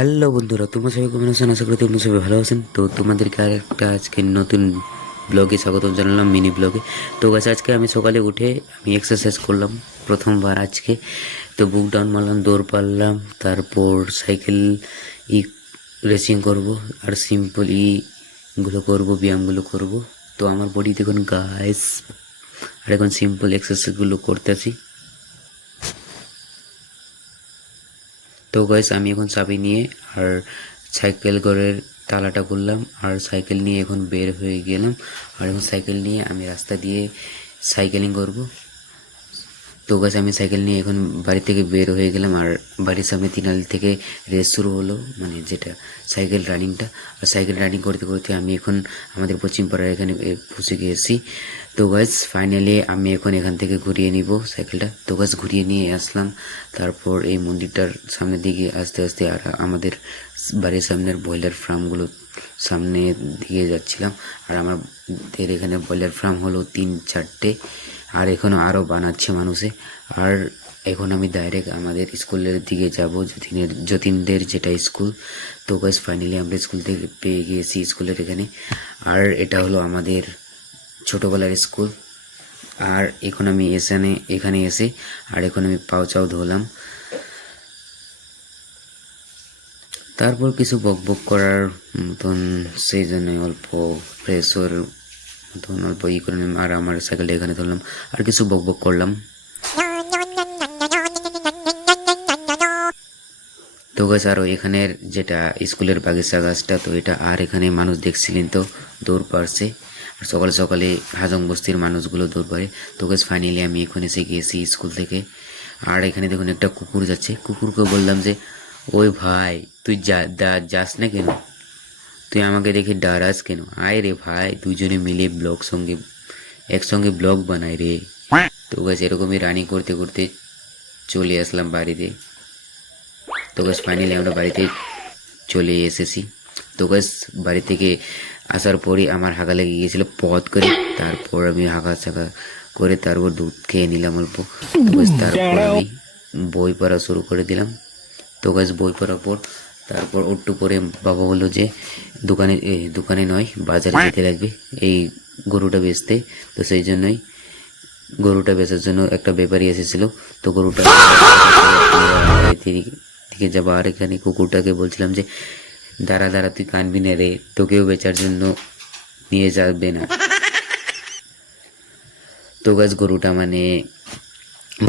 Hello বন্ধুরা, তোমরা সবাই কেমন আছেন? আশা করি তোমরা সবাই ভালো আছেন। তো তোমাদেরকে আর একটা আজকে নতুন ব্লগে স্বাগতম জানালাম, মিনি ব্লগে। তো গাছ আজকে আমি সকালে উঠে আমি এক্সারসাইজ করলাম প্রথমবার আজকে। তো বুক ডাউন মারলাম, দৌড় পারলাম, তারপর সাইকেল ই রেসিং করব, আর সিম্পল ইগুলো করব, ব্যায়ামগুলো করব। তো আমার বডি দেখুন গাইস, আর এখন সিম্পল এক্সারসাইজগুলো করতেছি। তো গাইস আমি এখন চাবি নিয়ে আর সাইকেল ঘরের তালাটা খুললাম, আর সাইকেল নিয়ে এখন বের হয়ে গেলাম। আর এখন সাইকেল নিয়ে আমি রাস্তা দিয়ে সাইকেলিং করব। তো গাছ আমি সাইকেল নিয়ে এখন বাড়ি থেকে বের হয়ে গেলাম, আর বাড়ির সামনে তিনালি থেকে রেস শুরু হলো, মানে যেটা সাইকেল রানিংটা। আর সাইকেল রানিং করতে করতে আমি এখন আমাদের পশ্চিম পাড়ার এখানে পৌঁছে গিয়েছি। তো গাছ ফাইনালি আমি এখন এখান থেকে ঘুরিয়ে নিব সাইকেলটা। তো গাছ ঘুরিয়ে নিয়ে আসলাম, তারপর এই মন্দিরটার সামনের দিকে আস্তে আস্তে আর আমাদের বাড়ির সামনের ব্রয়লার ফার্মগুলো সামনে দিকে যাচ্ছিলাম। আর আমাদের এখানে ব্রয়লার ফার্ম হলো 3-4টে, আর এখনও আরও বানাচ্ছে মানুষে। আর এখন আমি ডাইরেক্ট আমাদের স্কুলের দিকে যাব, যতীনদের যেটা স্কুল। তো গাইস ফাইনালি আমরা স্কুল থেকে পেয়ে গিয়েছি স্কুলের এখানে। আর এটা হলো আমাদের ছোটোবেলার স্কুল। আর এখন আমি এখানে এসে আর এখন আমি পাও চাও ধোলাম। তারপর কিছু বক বক করার মতন, সেই জন্য অল্প ফ্রেশ হওয়ার মতন অল্প করে নিলাম, আর আমার সাইকেলটা এখানে ধরলাম আর কিছু বক বক করলাম। তো গাছ আরও এখানের যেটা স্কুলের বাগিচা গাছটা, তো এটা আর এখানে মানুষ দেখছিলেন তো দৌড় পারছে, আর সকালে সকালে হাজং বস্তির মানুষগুলো দৌড় পারে। তো গাছ ফাইনালি আমি এখন এসে গিয়েছি স্কুল থেকে। আর এখানে দেখুন একটা কুকুর যাচ্ছে। কুকুরকে বললাম যে, ওই ভাই তুই যাস না কেন? তুই আমাকে দেখে ডারাস কেন? আয় রে ভাই, দুজনে মিলে একসঙ্গে ব্লগ বানাই রে। তো গাছ এরকমই রানিং করতে করতে চলে আসলাম বাড়িতে। তো গাছ ফাইনালি আমরা বাড়িতে চলে এসেছি। তো গাছ বাড়ি থেকে আসার পরই আমার হাঁকা লেগে গিয়েছিল পথ করে। তারপর আমি হাঁকা ছাকা করে তারপর দুধ খেয়ে নিলাম অল্প। তো গাছ তারপর আমি বই পড়া শুরু করে দিলাম। তো গাছ বই পড়ার পর তারপর একটু পরে বাবা বললো যে দোকানে নয়, বাজারে যেতে লাগবে এই গরুটা বেচতে। তো সেই জন্যই গরুটা বেচার জন্য একটা ব্যাপারী এসেছিল। তো গরুটা দিকে যাবো, আর এখানে কুকুরটাকে বলছিলাম যে, দাঁড়া দাঁড়া, তুই কানবি না রে, তোকেও বেচার জন্য নিয়ে যাবে না। তো গাছ গরুটা মানে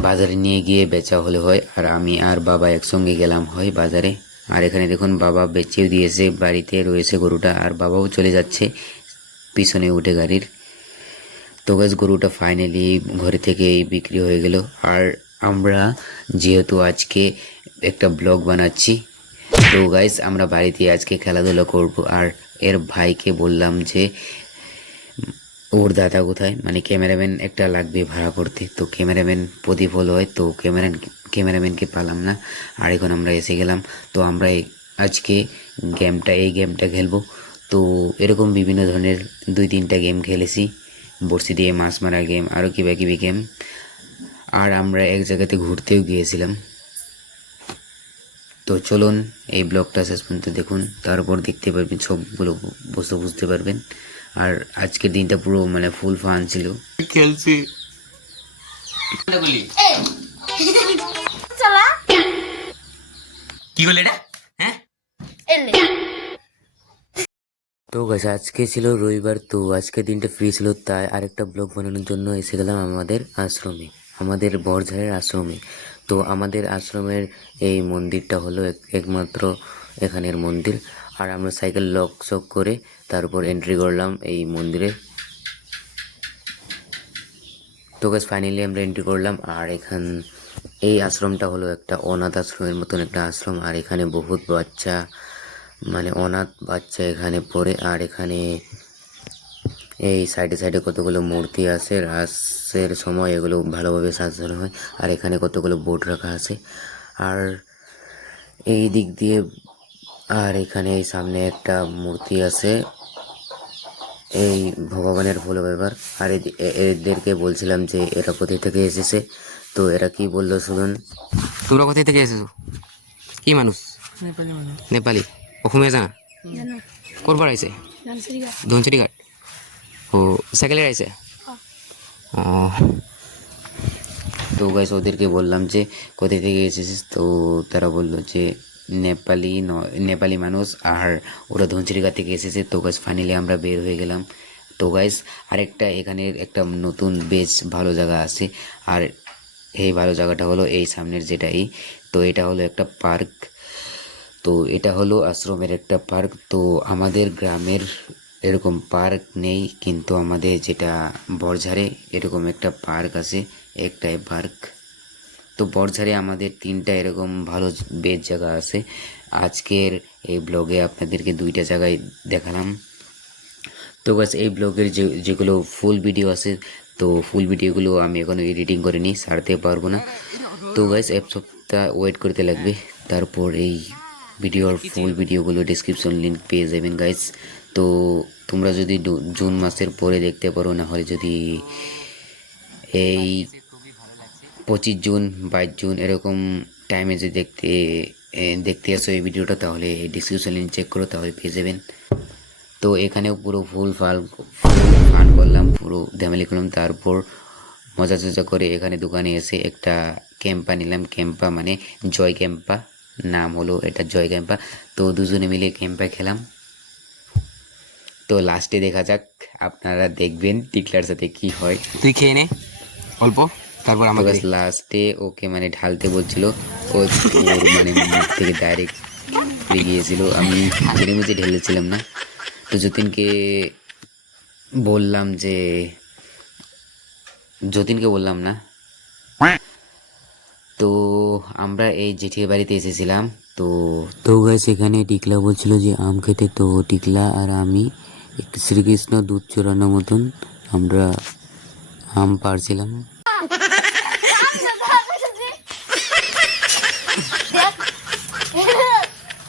বাজারে নিয়ে গিয়ে বেচা হলে হয়, আর আমি আর বাবা একসঙ্গে গেলাম হয় বাজারে। আর এখানে দেখুন বাবা বেচেও দিয়েছে, বাড়িতে রয়েছে গরুটা, আর বাবাও চলে যাচ্ছে পিছনে উঠে গাড়ির। তো গাছ গরুটা ফাইনালি ঘরে থেকেই বিক্রি হয়ে গেল। আর আমরা যেহেতু আজকে একটা ব্লগ বানাচ্ছি, তো গাইস আমরা বাড়িতে আজকে খেলাধুলা করব। আর এর ভাইকে বললাম যে ওর দাদা কোথায়, মানে ক্যামেরাম্যান একটা লাগবে ভাড়া করতে। তো ক্যামেরাম্যান প্রদীপ হলো হয়, তো ক্যামেরাম্যানকে পালাম না। আর এখন আমরা এসে গেলাম। তো আমরা আজকে এই গেমটা খেলবো। তো এরকম বিভিন্ন ধরনের 2-3টা গেম খেলেছি, বড়শি দিয়ে মাছ মারা গেম, আরও কিবা গেম। আর আমরা এক জায়গাতে ঘুরতেও গিয়েছিলাম। তো চলুন এই ব্লগটা শেষ পর্যন্ত দেখুন, তারপর দেখতে পারবেন, সবগুলো বুঝতে পারবেন। আর আজকের দিনটা পুরো মানে ফুল ফান ছিল। খেলছি কি বলে এটা? হ্যাঁ, তো গাছ আজকে ছিল রবিবার, তো আজকের দিনটা ফ্রি ছিল, তাই আরেকটা ব্লগ বানানোর জন্য এসে গেলাম আমাদের আশ্রমে, আমাদের বরঝাড়ের আশ্রমে। তো আমাদের আশ্রমের এই মন্দিরটা হলো একমাত্র এখানের মন্দির। আর আমরা সাইকেল লক শক করে তারপর এন্ট্রি করলাম এই মন্দিরে। তো গাছ ফাইনালি আমরা এন্ট্রি করলাম। আর এই আশ্রমটা হলো একটা অনাথ আশ্রমের মতন একটা আশ্রম। আর এখানে বহুত বাচ্চা, মানে অনাথ বাচ্চা এখানে পড়ে। আর এখানে এই সাইডে সাইডে কতগুলো মূর্তি আছে, রাসের সময় এগুলো ভালোভাবে সাজানো হয়। আর এখানে কতগুলো বোর্ড রাখা আছে। আর এই দিক দিয়ে, আর এখানে এই সামনে একটা মূর্তি আছে এই ভগবানের ভালো ব্যাপার। আর এদেরকে বলছিলাম যে এরা কোথায় থেকে এসেছে। তো এরা কি বললো শুনুন। তোমরা কোথায় থেকে এসেছো? কি মানুষ? নেপালী অসমীয়া জানা জানো ক'ৰ পৰা আহিছে নানসরিগা ধনচিৰি ঘাট সাইকেলে আহিছে অঁ তো গাইস ওদেরকে বললাম যে কোথা থেকে এসেছিস, তো তারা বললো যে নেপালি মানুষ আর ওরা ধনচিরিকা থেকে এসেছে। তো গাইস ফাইনালি আমরা বের হয়ে গেলাম। তো গাইস আরেকটা এখানের একটা নতুন বেশ ভালো জায়গা আছে, আর এই ভালো জায়গাটা হলো এই সামনের যেটাই। তো এটা হলো একটা পার্ক, তো এটা হলো আশ্রমের একটা পার্ক। তো আমাদের গ্রামের এরকম পার্ক নেই, কিন্তু আমাদের যেটা বড়ঝাড়ে এরকম একটা পার্ক আছে, একটাই পার্ক। তো বড়ঝাড়ে আমাদের 3টা এরকম ভালো বেশ জায়গা আছে। আজকের এই ব্লগে আপনাদেরকে 2টা জায়গায় দেখালাম। তো গাছ এই ব্লগের যেগুলো ফুল ভিডিও আছে, তো ফুল ভিডিওগুলো আমি এখনও এডিটিং করিনি, ছাড়তে পারবো না। তো গাইস 1 সপ্তাহ ওয়েট করতে লাগবে, তারপর এই ভিডিওর ফুল ভিডিওগুলো ডিসক্রিপশন লিঙ্ক পেয়ে যাবেন গাইস। তো তোমরা যদি জুন মাসের পরে দেখতে পারো, না হলে যদি এই 25 জুন 22 জুন এরকম টাইমে যদি দেখতে আসো এই ভিডিওটা, তাহলে ডিসক্রিপশন লিঙ্ক চেক করো, তাহলে পেয়ে যাবেন। তো এখানেও পুরো ফুল ফান করলাম, পুরো ধ্যামালি করলাম। তারপর মজা টজা করে এখানে দোকানে এসে একটা ক্যাম্পা নিলাম। ক্যাম্পা মানে জয় ক্যাম্পা, নাম হলো এটা জয় ক্যাম্পা। তো দুজনে মিলে ক্যাম্পা খেলাম। তো লাস্টে দেখা যাক, আপনারা দেখবেন টিকলার সাথে কি হয়। তুই খেয়ে নে অল্প, তারপর তো আমাকে গাছ লাস্টে ওকে মানে ঢালতে বলছিল, ও ওর মানে মুখ থেকে ডাইরেক্ট পড়ে গিয়েছিল। আমি ঘুরে মুছে ঢেলেছিলাম না। তো যতীনকে বললাম না। তো আমরা এই জেঠির বাড়িতে এসেছিলাম। তো গাইস এখানে টিকলা বলছিল যে আম খেতে, তো টিকলা আর আমি একটু শ্রীকৃষ্ণ দুধ চড়ানোর মতন আমরা আম পাড়ছিলাম।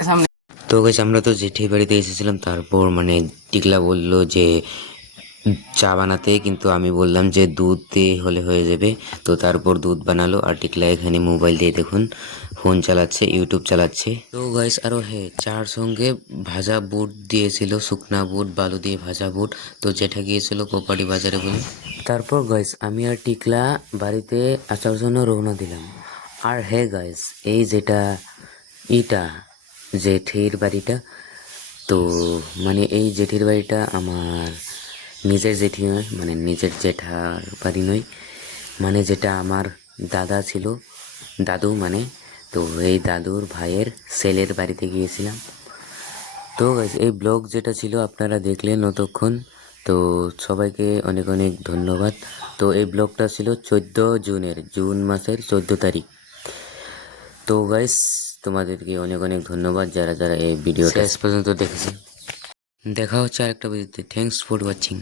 সামনে তো গাইস আমরা তো জেঠির বাড়িতে এসেছিলাম, তারপর মানে টিকলা বলল যে চা বানাতে, কিন্তু আমি বললাম যে দুধ দিয়ে হলে হয়ে যাবে। তো তারপর দুধ বানালো, আর টিকলা এখানে মোবাইল দিয়ে দেখুন ফোন চালাচ্ছে, ইউটিউব চালাচ্ছে। তো গাইস আরও হ্যাঁ, চার সঙ্গে ভাজা বুট দিয়েছিল, শুকনা বুট বালু দিয়ে ভাজা বুট। তো জেঠা গিয়েছিল কোপাটি বাজারে বলে। তারপর গাইস আমি আর টিকলা বাড়িতে আসার জন্য রওনা দিলাম। আর হ্যাঁ গাইস, এই এটা জেঠির বাড়িটা, তো মানে এই জেঠির বাড়িটা আমার নিজের জেঠি নয়, মানে নিজের জেঠার বাড়ি নয়, মানে যেটা আমার দাদা ছিল, দাদু মানে। তো এই দাদুর ভাইয়ের ছেলের বাড়িতে গিয়েছিলাম। তো গাইস এই ব্লগ যেটা ছিল আপনারা দেখলেন অতক্ষণ, তো সবাইকে অনেক অনেক ধন্যবাদ। তো এই ব্লগটা ছিল 14 জুনের, জুন মাসের 14 তারিখ। তো গাইস তোমাদেরকে অনেক অনেক ধন্যবাদ যারা যারা এই ভিডিওটা শেষ পর্যন্ত দেখেছেন। দেখা হচ্ছে আরেকটা ভিডিওতে। Thanks for watching.